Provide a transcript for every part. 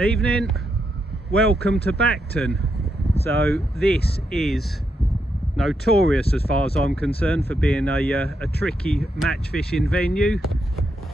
Evening, welcome to Bacton. So this is notorious as far as I'm concerned for being a tricky match fishing venue.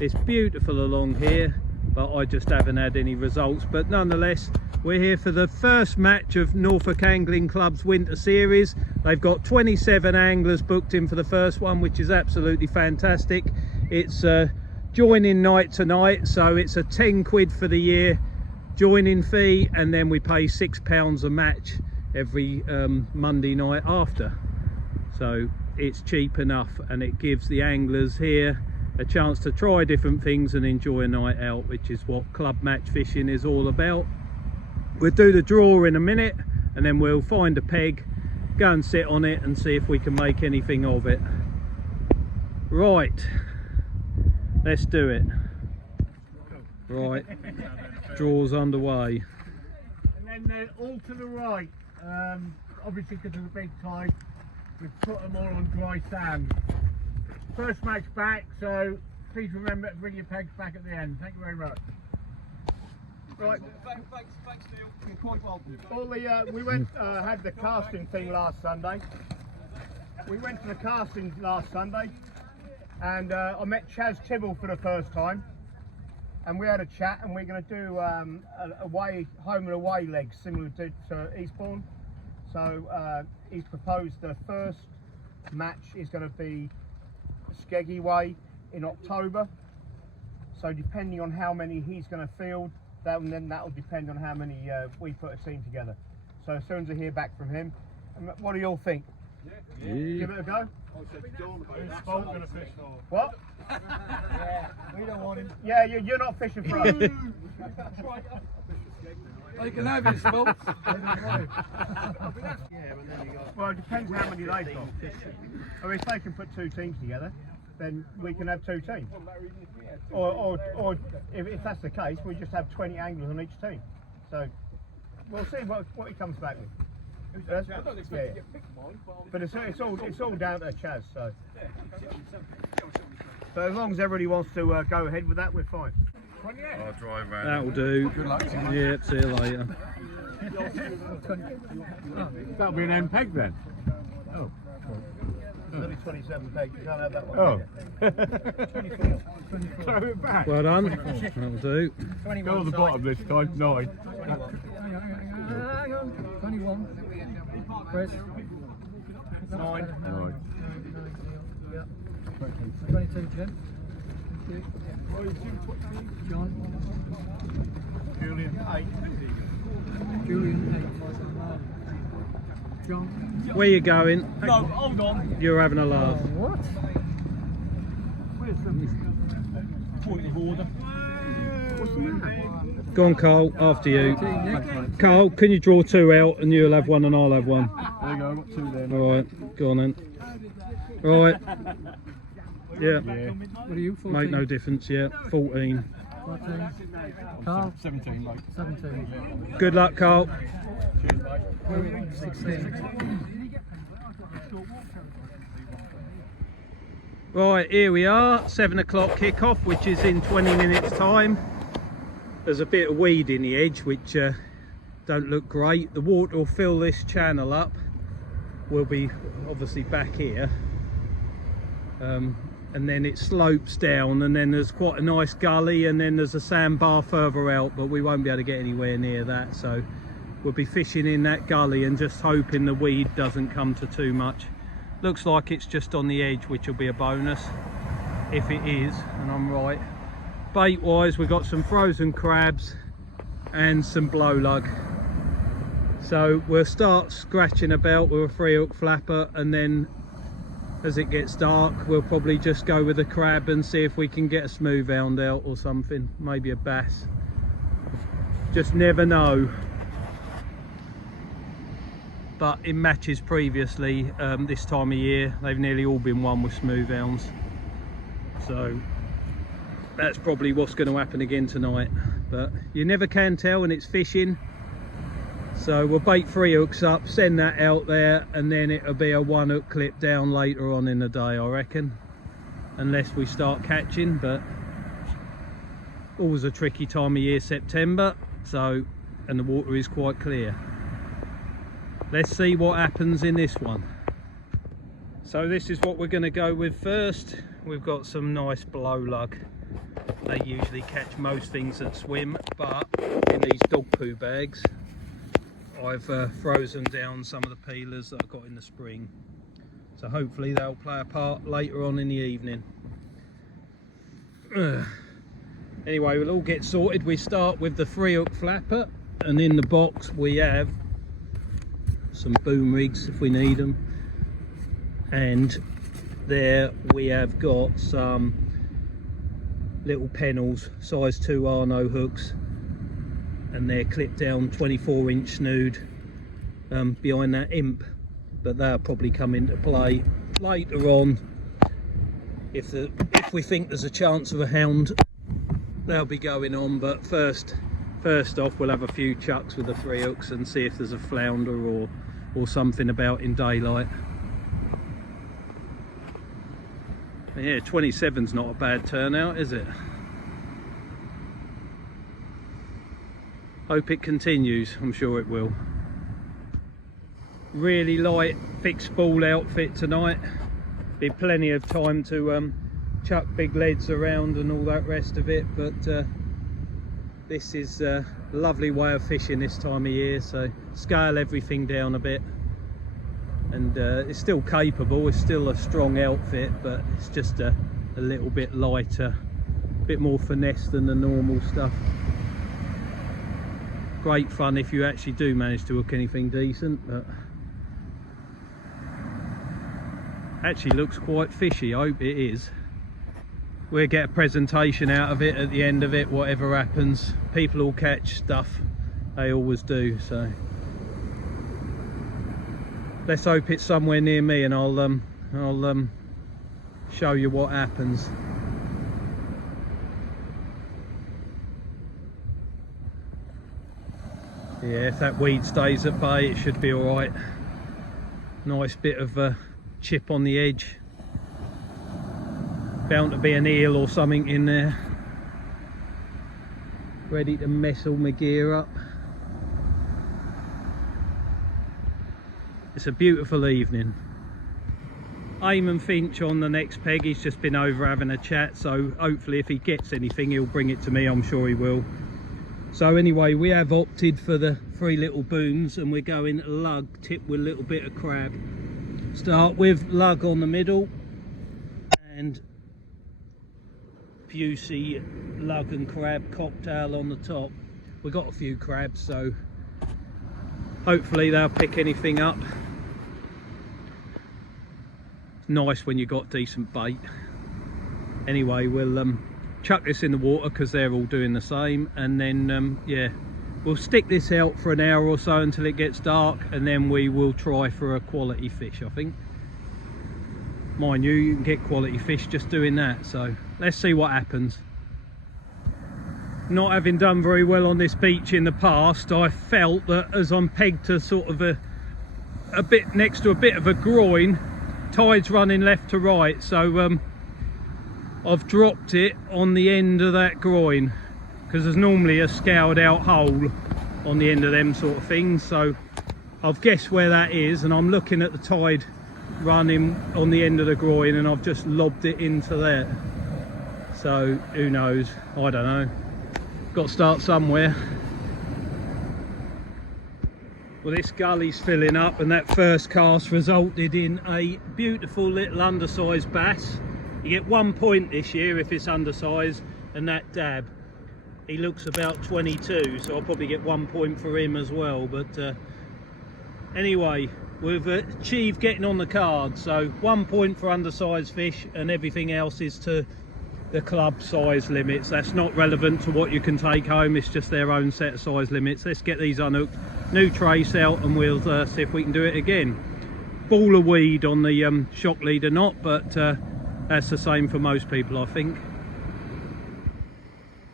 It's beautiful along here, but I just haven't had any results. But nonetheless, we're here for the first match of Norfolk Angling Club's winter series. They've got 27 anglers booked in for the first one, which is absolutely fantastic. It's joining night tonight, so it's a 10 quid for the year joining fee, and then we pay £6 a match every Monday night after. So it's cheap enough, and it gives the anglers here a chance to try different things and enjoy a night out, which is what club match fishing is all about. We'll do the draw in a minute, and then we'll find a peg, go and sit on it and see if we can make anything of it. Right, let's do it. Right, draw's underway. And then all to the right, obviously because of the big tide, we've put them all on dry sand. First match back, so please remember to bring your pegs back at the end. Thank you very much. Right. Thanks, Neil. You're quite welcome. All the we went had the casting thing last Sunday. We went to the casting last Sunday, and I met Chaz Tibble for the first time, and we had a chat, and we're going to do home and away legs similar to Eastbourne. So he's proposed the first match is going to be Skeggy Way in October. So depending on how many he's going to field, then that'll depend on how many we put a team together. So as soon as I hear back from him, what do you all think? Yeah. Give it a go? Who's Spoke going to fish for? What? Yeah, we don't want him. Yeah, you're not fishing for us. You can have his Spoke. Well, it depends how many they've got. I mean, if they can put two teams together, then we can have two teams. Or if that's the case, we just have 20 anglers on each team. So we'll see what he comes back with. I don't expect to get picked, mine, but it's all down to Chaz. So as long as everybody wants to go ahead with that, we're fine. I'll drive round. That'll do. Good luck to Yeah, see you later. That'll be an end peg then. Oh. There's only 27 pegs, you can't have that one. Oh. Throw it back. Well done. That'll do. Go on the bottom this time. 9. Hang on. 21. Chris. 9. Yeah. 22, Jim. John. Julian 8. Julian 8. John. Where you going? No, hold on. You're having a laugh. What? Where's the Point of order. what's the matter? Go on, Carl, after you. Carl, can you draw two out and you'll have one and I'll have one? There you go, I've got two there. Alright, go on then. Right. Yeah, What are you, 14? make no difference, yeah. 14. 14. Carl? 17, mate. 17. Good luck, Carl. 16. Right, here we are, 7 o'clock kick-off, which is in 20 minutes time. There's a bit of weed in the edge, which don't look great. The water will fill this channel up. We'll be obviously back here. And then it slopes down, and then there's quite a nice gully, and then there's a sandbar further out, but we won't be able to get anywhere near that. So we'll be fishing in that gully and just hoping the weed doesn't come to too much. Looks like it's just on the edge, which will be a bonus if it is, and I'm right. Bait wise, we've got some frozen crabs and some blow lug. So we'll start scratching about with a 3-hook flapper, and then as it gets dark we'll probably just go with a crab and see if we can get a smooth hound out or something, maybe a bass. Just never know. But in matches previously, this time of year, they've nearly all been won with smooth hounds. So that's probably what's going to happen again tonight. But you never can tell, and it's fishing. So we'll bait 3 hooks up, send that out there, and then it'll be a 1-hook clip down later on in the day, I reckon. Unless we start catching, but always a tricky time of year, September. So, and the water is quite clear. Let's see what happens in this one. So this is what we're going to go with first. We've got some nice blow lug. They usually catch most things that swim, but in these dog poo bags I've frozen down some of the peelers that I got in the spring. So hopefully they'll play a part later on in the evening. Anyway, we'll all get sorted. We start with the 3-hook flapper, and in the box we have some boom rigs if we need them, and there we have got some little pennels, size 2 Arno hooks, and they're clipped down 24-inch snood behind that imp, but they'll probably come into play later on if we think there's a chance of a hound. They'll be going on, but first off we'll have a few chucks with the 3 hooks and see if there's a flounder or something about in daylight. Yeah, 27's not a bad turnout, is it? Hope it continues, I'm sure it will. Really light fixed ball outfit tonight. Be plenty of time to chuck big leads around and all that rest of it, but this is a lovely way of fishing this time of year, so scale everything down a bit. And it's still capable, it's still a strong outfit, but it's just a little bit lighter, a bit more finesse than the normal stuff. Great fun if you actually do manage to hook anything decent, but actually looks quite fishy. I hope it is. We'll get a presentation out of it at the end of it, whatever happens. People will catch stuff, they always do, so let's hope it's somewhere near me, and I'll show you what happens. Yeah, if that weed stays at bay, it should be all right. Nice bit of a chip on the edge. Bound to be an eel or something in there. Ready to mess all my gear up. It's a beautiful evening. Eamon Finch on the next peg, he's just been over having a chat, so hopefully if he gets anything he'll bring it to me, I'm sure he will. So anyway, we have opted for the 3 little booms, and we're going lug tipped with a little bit of crab. Start with lug on the middle and Busey lug and crab cocktail on the top. We got a few crabs, so hopefully they'll pick anything up. It's nice when you got decent bait. Anyway, we'll chuck this in the water because they're all doing the same, and then yeah, we'll stick this out for an hour or so until it gets dark, and then we will try for a quality fish. I think, mind you can get quality fish just doing that, so let's see what happens. Not having done very well on this beach in the past, I felt that as I'm pegged to sort of a bit next to a bit of a groin, tide's running left to right, so I've dropped it on the end of that groin, because there's normally a scoured out hole on the end of them sort of things. So I've guessed where that is, and I'm looking at the tide running on the end of the groin, and I've just lobbed it into there. So who knows, I don't know, got to start somewhere. Well, this gully's filling up, and that first cast resulted in a beautiful little undersized bass. You get 1 point this year if it's undersized, and that dab, he looks about 22, so I'll probably get 1 point for him as well. But anyway, we've achieved getting on the card, so 1 point for undersized fish, and everything else is to the club size limits. That's not relevant to what you can take home, it's just their own set of size limits. Let's get these unhooked, new trace out, and we'll see if we can do it again. Ball of weed on the shock leader knot, but that's the same for most people, I think.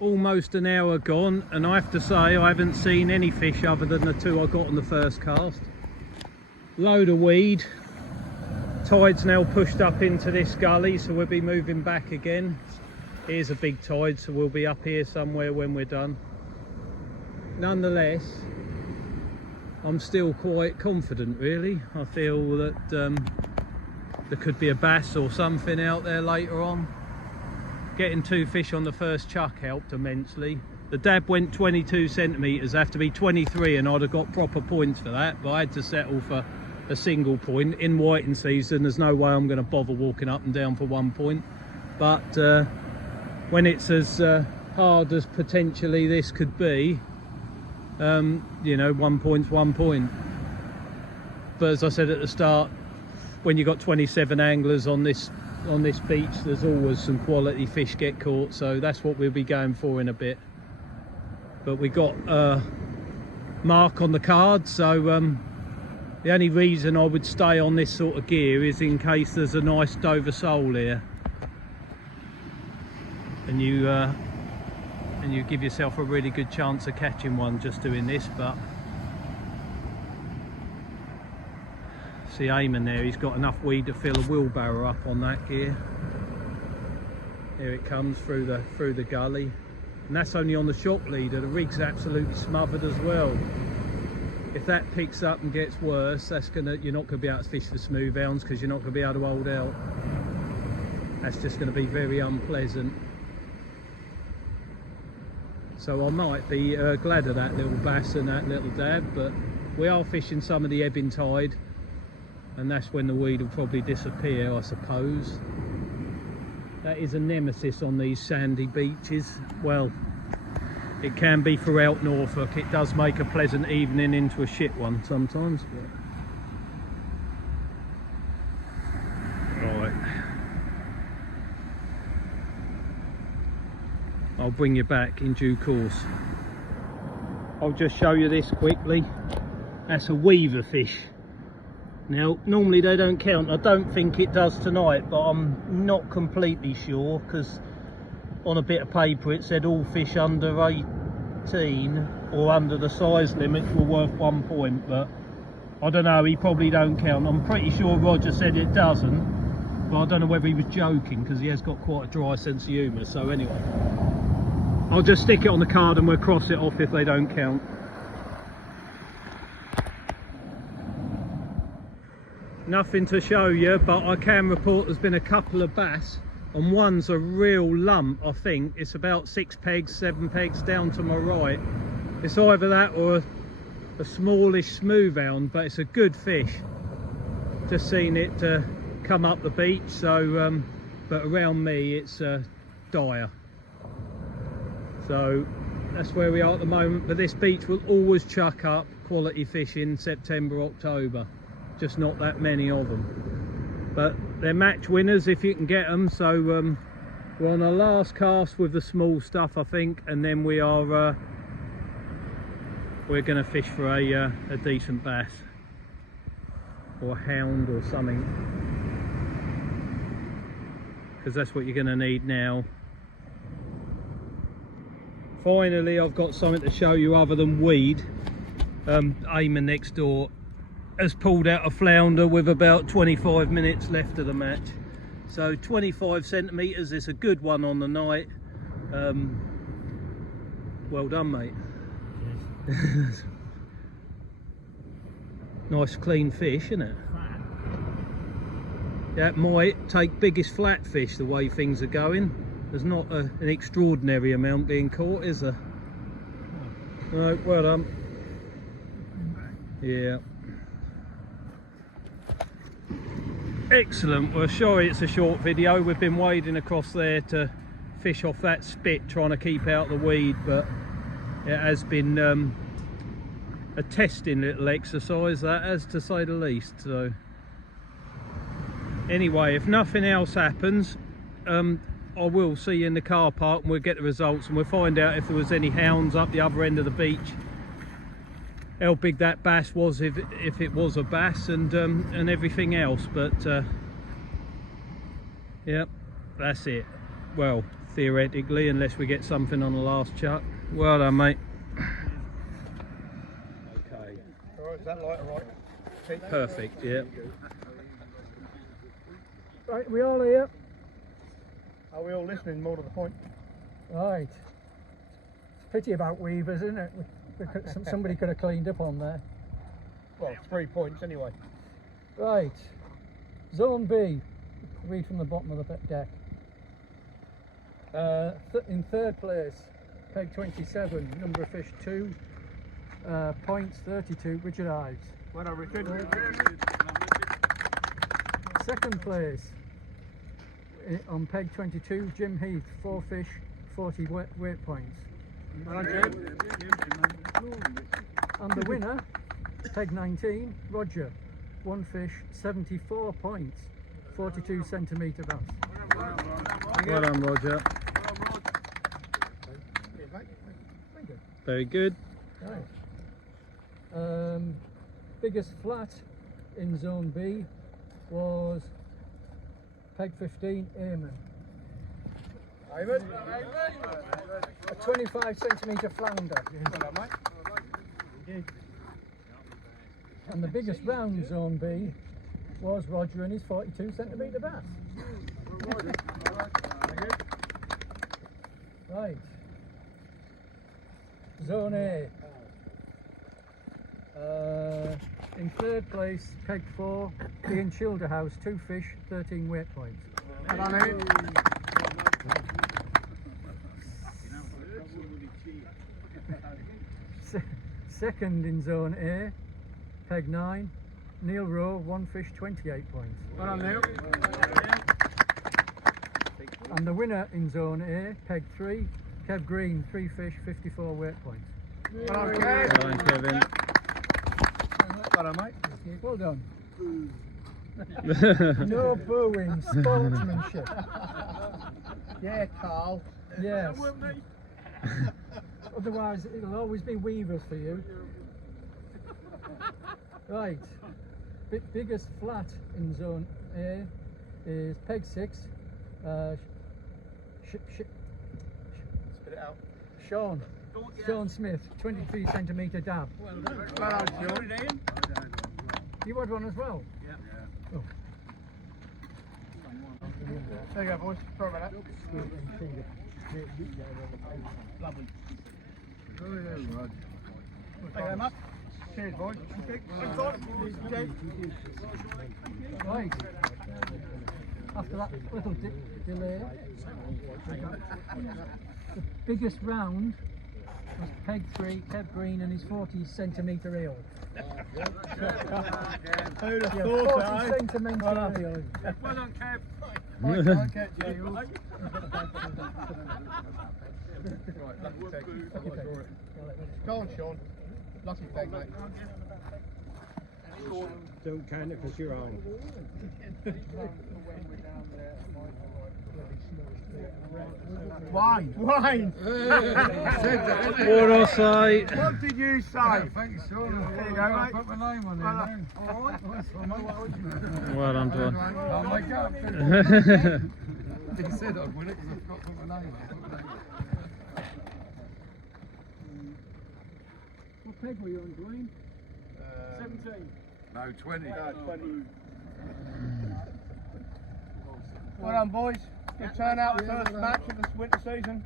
Almost an hour gone, and I have to say I haven't seen any fish other than the 2 I got on the first cast. Load of weed. Tide's now pushed up into this gully, so we'll be moving back again. Here's a big tide, so we'll be up here somewhere when we're done. nonetheless, I'm still quite confident really. I feel that there could be a bass or something out there later on. Getting 2 fish on the first chuck helped immensely. The dab went 22 centimetres, have to be 23 and I'd have got proper points for that, but I had to settle for a single point. In whiting season there's no way I'm going to bother walking up and down for 1 point, but when it's as hard as potentially this could be, you know, 1 point's 1 point. But as I said at the start, when you've got 27 anglers on this beach, there's always some quality fish get caught, so that's what we'll be going for in a bit. But we got Mark on the card, so the only reason I would stay on this sort of gear is in case there's a nice Dover sole here and you give yourself a really good chance of catching one just doing this. But see Eamon there, he's got enough weed to fill a wheelbarrow up on that gear. Here it comes through the gully, and that's only on the shock leader. The rig's absolutely smothered as well. If that picks up and gets worse, you're not going to be able to fish for smooth hounds because you're not going to be able to hold out. That's just going to be very unpleasant. So I might be glad of that little bass and that little dab, but we are fishing some of the ebbing tide, and that's when the weed will probably disappear, I suppose. That is a nemesis on these sandy beaches. Well, it can be throughout Norfolk. It does make a pleasant evening into a shit one sometimes. Right. I'll bring you back in due course. I'll just show you this quickly. That's a weaver fish. Now, normally they don't count. I don't think it does tonight, but I'm not completely sure because on a bit of paper it said all fish under 18 or under the size limit were worth 1 point, but I don't know, he probably don't count. I'm pretty sure Roger said it doesn't, but I don't know whether he was joking because he has got quite a dry sense of humour. So anyway, I'll just stick it on the card and we'll cross it off if they don't count. Nothing to show you, but I can report there's been a couple of bass, and one's a real lump. I think it's about 6 pegs, 7 pegs down to my right. It's either that or a smallish smooth hound, but it's a good fish. Just seen it come up the beach, so but around me it's dire. So that's where we are at the moment, but this beach will always chuck up quality fish in September, October. Just not that many of them, but they're match winners if you can get them. So we're on our last cast with the small stuff, I think, and then we are we're going to fish for a decent bass or hound or something, because that's what you're going to need now. Finally, I've got something to show you other than weed. Eamon next door has pulled out a flounder with about 25 minutes left of the match. So 25 centimetres is a good one on the night. Well done, mate. Nice clean fish, isn't it? That might take biggest flatfish the way things are going. There's not an extraordinary amount being caught, is there? No, well done. Yeah. Excellent. Well, sorry it's a short video. We've been wading across there to fish off that spit, trying to keep out the weed, but it has been a testing little exercise, that has, to say the least. So anyway, if nothing else happens, I will see you in the car park and we'll get the results and we'll find out if there was any hounds up the other end of the beach, how big that bass was, if it was a bass, and everything else. But yep, that's it. Well, theoretically, unless we get something on the last chuck. Well done, mate. Okay. Alright, is that light alright? Perfect, yeah. Right, we all here? Are we all listening, more to the point? Right. It's a pity about weavers, isn't it? Somebody could have cleaned up on there. Well, 3 points anyway. Right, Zone B, read from the bottom of the deck. In third place, peg 27, number of fish 2, points 32, Richard Ives. Well done, Richard. Second place, on peg 22, Jim Heath, 4 fish, 40 weight points. Well done, Jim. And the winner, peg 19, Roger, 1 fish, 74 points, 42 centimetre bass. Well done, Roger. Very good. Right. Biggest flat in Zone B was peg 15, Eamon. A 25 centimetre flounder. And the biggest round Zone B was Roger and his 42 centimetre bass. Right. Zone A. In third place, peg 4, Ian Childerhouse, 2 fish, 13 weight points. Well done, Ian. Second in Zone A, peg 9, Neil Rowe, 1 fish, 28 points. Well done, Neil. And the winner in Zone A, peg 3, Kev Green, 3 fish, 54 weight points. Well done, Well Kev. done, Kevin. Well done, mate. Well done. No booing, sportsmanship. Yeah, Carl. Yes. Otherwise, it'll always be weavers for you. Right. Biggest flat in Zone A is peg 6. Spit it out. Sean Smith, 23 centimetre dab. Well done, Sean. You had one as well? Yeah. Oh. There you go, boys. Sorry about that. Lovely. Thank you very much. Cheers, boys. Right. After that little delay, the biggest round was peg 3, Kev Green and his 40 centimetre eel. Who'd have Yeah, thought 40 that? centimetre eel. Well done, Kev. Go on, Sean. Lucky peg, mate. Don't count it because you're on. Wine. Wine. What I say? What did you say? Thanks, Sean. There you go, mate. Put my name on there. Well done, John. I'll make up. He said I'd win it because I forgot to put my name on. What peg were you on, Dwayne? 17. No, 20. No, 20. Well done, boys. Good turnout, first match of this winter season.